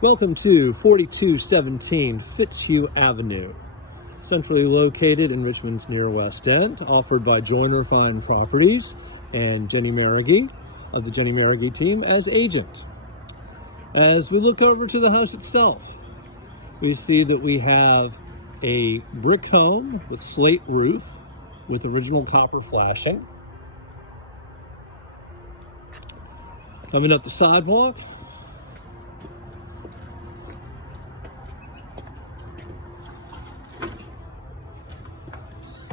Welcome to 4217 Fitzhugh Avenue, centrally located in Richmond's near West End, offered by Joyner Fine Properties and Jenny Maraghi of the Jenny Maraghi team as agent. As we look over to the house itself, we see that we have a brick home with slate roof with original copper flashing. Coming up the sidewalk,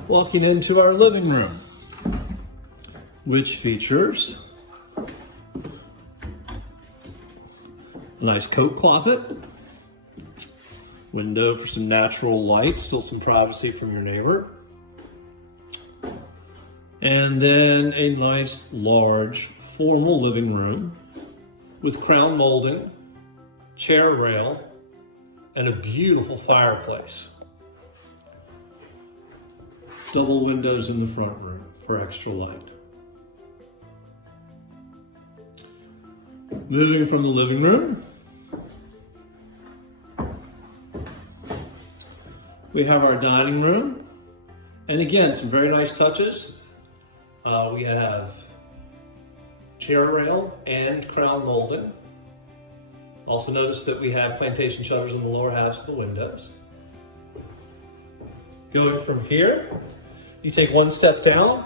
walking into our living room, which features a nice coat closet, window for some natural light, still some privacy from your neighbor, and then a nice large formal living room with crown molding, chair rail, and a beautiful fireplace. Double windows in the front room for extra light. Moving from the living room, we have our dining room. And again, some very nice touches. We have chair rail and crown molding. Also notice that we have plantation shutters in the lower halves of the windows. Going from here, you take one step down,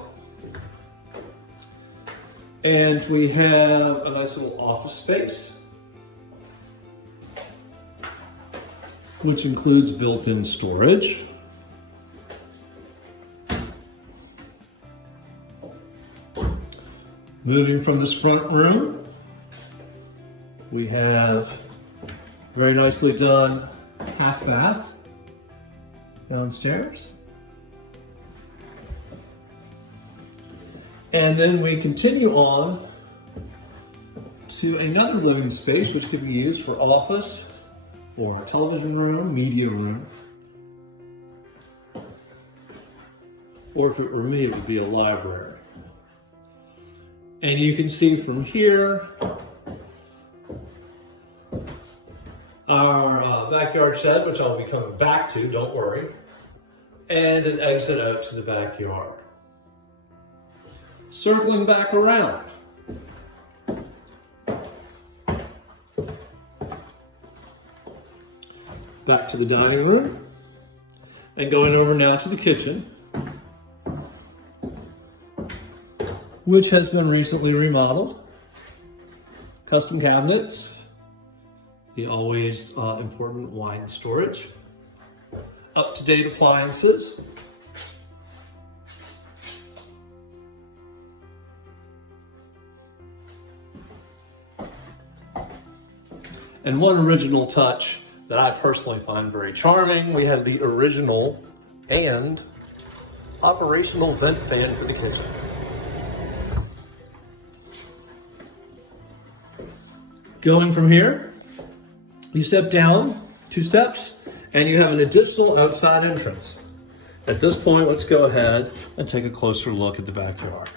and we have a nice little office space, which includes built-in storage. Moving from this front room, we have very nicely done half bath downstairs. And then we continue on to another living space, which could be used for office or television room, media room. Or if it were me, it would be a library. And you can see from here our backyard shed, which I'll be coming back to, don't worry, and an exit out to the backyard. Circling back around, back to the dining room, and going over now to the kitchen, which has been recently remodeled. Custom cabinets, the always important wine storage, up-to-date appliances, and one original touch that I personally find very charming, we have the original and operational vent fan for the kitchen. Going from here, you step down 2 steps and you have an additional outside entrance. At this point, let's go ahead and take a closer look at the backyard.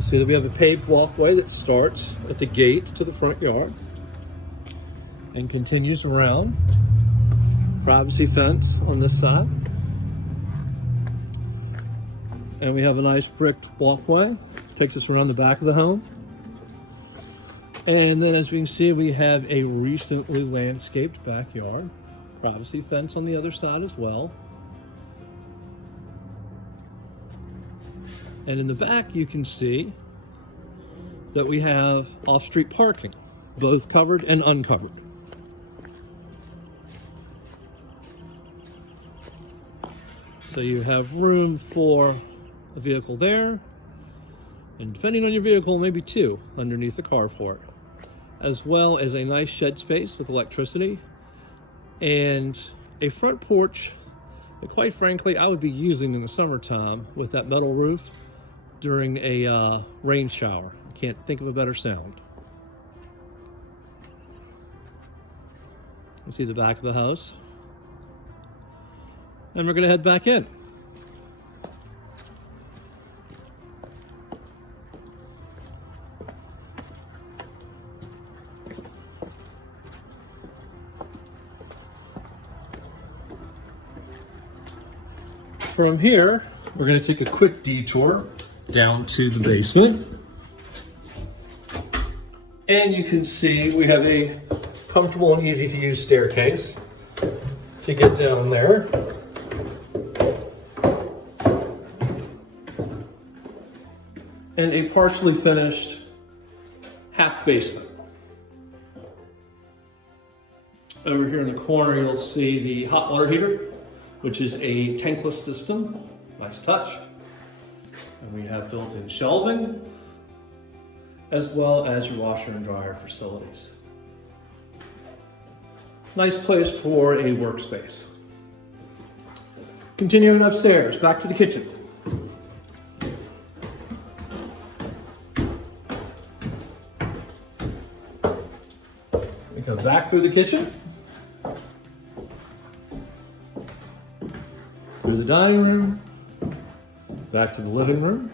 See that we have a paved walkway that starts at the gate to the front yard and continues around. Privacy fence on this side. And we have a nice bricked walkway. Takes us around the back of the home. And then as we can see, we have a recently landscaped backyard. Privacy fence on the other side as well. And in the back, you can see that we have off-street parking, both covered and uncovered. So you have room for a vehicle there, and depending on your vehicle, maybe 2 underneath the carport, as well as a nice shed space with electricity and a front porch that, quite frankly, I would be using in the summertime with that metal roof during a rain shower. I can't think of a better sound. You see the back of the house. And we're gonna head back in. From here, we're going to take a quick detour down to the basement. And you can see we have a comfortable and easy to use staircase to get down there. And a partially finished half basement. Over here in the corner, you'll see the hot water heater, which is a tankless system. Nice touch. And we have built-in shelving, as well as your washer and dryer facilities. Nice place for a workspace. Continuing upstairs, back to the kitchen. We go back through the kitchen, through the dining room, back to the living room,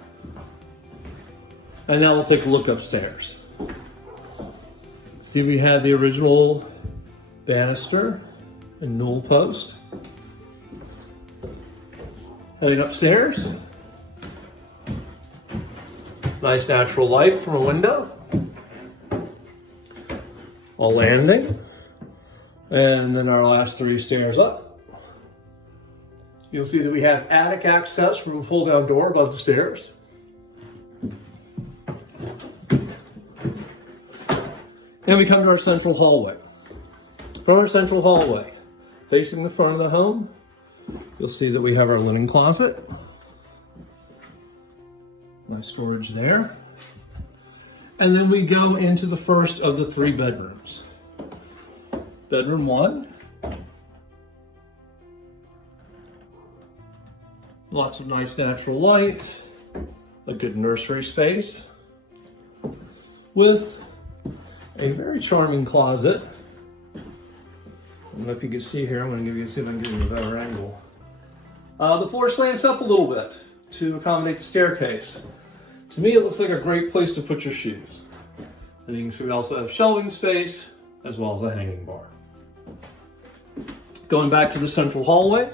and now we'll take a look upstairs. See, we have the original banister and newel post. Heading upstairs, nice natural light from a window. A landing, and then our last 3 stairs up. You'll see that we have attic access from a pull-down door above the stairs. And we come to our central hallway. From our central hallway, facing the front of the home, you'll see that we have our linen closet. Nice storage there. And then we go into the first of the 3 bedrooms. Bedroom 1. Lots of nice natural light, a good nursery space, with a very charming closet. I don't know if you can see here, I'm going to see if I can give you a better angle. The floor slants up a little bit to accommodate the staircase. To me, it looks like a great place to put your shoes. And you can see we also have shelving space, as well as a hanging bar. Going back to the central hallway,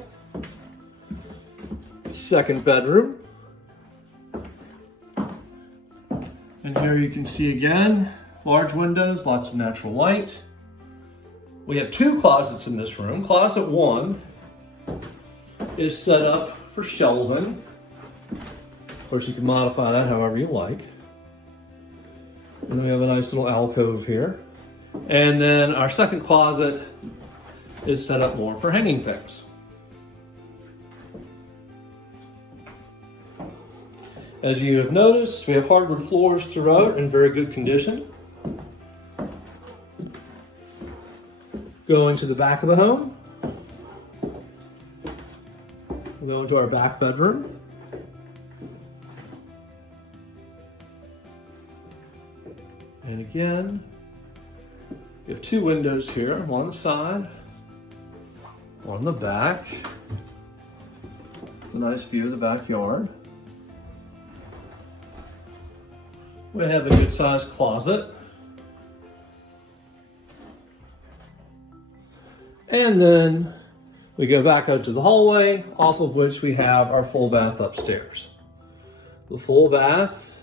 second bedroom. And here you can see again, large windows, lots of natural light. We have 2 closets in this room. Closet 1 is set up for shelving. Of course, you can modify that however you like. And then we have a nice little alcove here. And then our second closet is set up more for hanging things. As you have noticed, we have hardwood floors throughout in very good condition. Going to the back of the home, we go into our back bedroom. And again, you have 2 windows here, one on the side, one on the back. A nice view of the backyard. We have a good sized closet. And then we go back out to the hallway, off of which we have our full bath upstairs. The full bath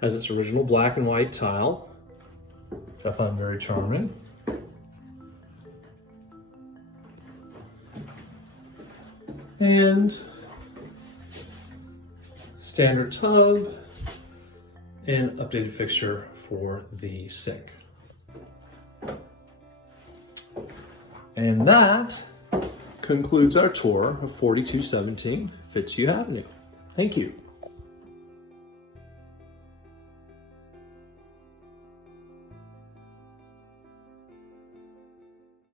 has its original black and white tile, which I find very charming. And standard tub and updated fixture for the sink. And that concludes our tour of 4217 Fitzhugh Avenue. Thank you.